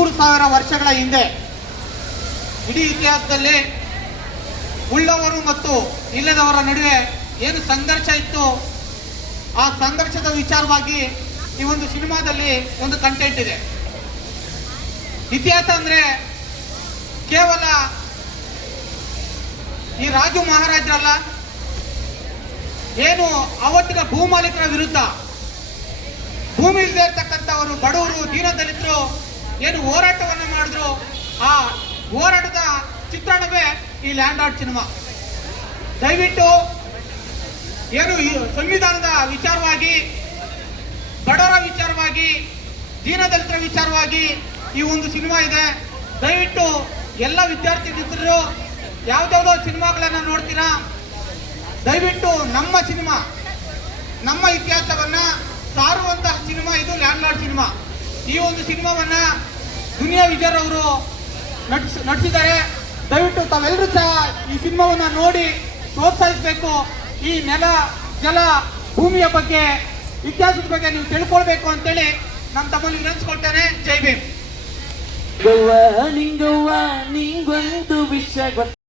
ಮೂರು ಸಾವಿರ ವರ್ಷಗಳ ಹಿಂದೆ ಇಡೀ ಇತಿಹಾಸದಲ್ಲಿ ಉಳ್ಳವರು ಮತ್ತು ಇಲ್ಲದವರ ನಡುವೆ ಏನು ಸಂಘರ್ಷ ಇತ್ತು, ಆ ಸಂಘರ್ಷದ ವಿಚಾರವಾಗಿ ಈ ಒಂದು ಸಿನಿಮಾದಲ್ಲಿ ಒಂದು ಕಂಟೆಂಟ್ ಇದೆ. ಇತಿಹಾಸ ಅಂದರೆ ಕೇವಲ ಈ ರಾಜು ಮಹಾರಾಜರಲ್ಲ, ಏನು ಅವತ್ತಿನ ಭೂಮಾಲೀಕರ ವಿರುದ್ಧ ಭೂಮಿ ಇಲ್ಲದೆ ಇರ್ತಕ್ಕಂಥವರು, ಬಡವರು, ದೀನದಲಿತರು ಏನು ಹೋರಾಟವನ್ನು ಮಾಡಿದ್ರು ಆ ಹೋರಾಟದ ಚಿತ್ರಣವೇ ಈ ಲ್ಯಾಂಡ್ ಆರ್ಟ್ ಸಿನಿಮಾ. ದಯವಿಟ್ಟು ಏನು ಸಂವಿಧಾನದ ವಿಚಾರವಾಗಿ, ಬಡವರ ವಿಚಾರವಾಗಿ, ದೀನದಲಿತರ ವಿಚಾರವಾಗಿ ಈ ಒಂದು ಸಿನಿಮಾ ಇದೆ. ದಯವಿಟ್ಟು ಎಲ್ಲ ವಿದ್ಯಾರ್ಥಿ ಮಿತ್ರರು ಯಾವ್ದಾವ್ದೋ ಸಿನಿಮಾಗಳನ್ನ ನೋಡ್ತೀರಾ? ದಯವಿಟ್ಟು ನಮ್ಮ ಸಿನಿಮಾ, ನಮ್ಮ ಇತಿಹಾಸವನ್ನ ಸಾರುವಂತಹ ಸಿನಿಮಾ ಇದು ಲ್ಯಾಂಡ್ ಲಾರ್ಡ್ ಸಿನಿಮಾ. ಈ ಒಂದು ಸಿನಿಮಾವನ್ನ ದುನಿಯಾ ವಿಜಯ್ ಅವರು ನಟಿಸ್ ನಟಿಸಿದ್ದಾರೆ ದಯವಿಟ್ಟು ತಾವೆಲ್ಲರೂ ಸಹ ಈ ಸಿನಿಮಾವನ್ನ ನೋಡಿ ಪ್ರೋತ್ಸಾಹಿಸಬೇಕು. ಈ ನೆಲ, ಜಲ ಭೂಮಿಯ ಬಗ್ಗೆ, ಇತಿಹಾಸದ ಬಗ್ಗೆ ನೀವು ತಿಳ್ಕೊಳ್ಬೇಕು ಅಂತೇಳಿ ನಮ್ಮ ತಮ್ಮಲ್ಲಿ ವಿನಂತಿಸ್ಕೊಳ್ತೇನೆ. ಜೈ ಭೀಮ್. ನಿಂಗವ್ವ ನಿಂಗೊಂದು ವಿಷಯ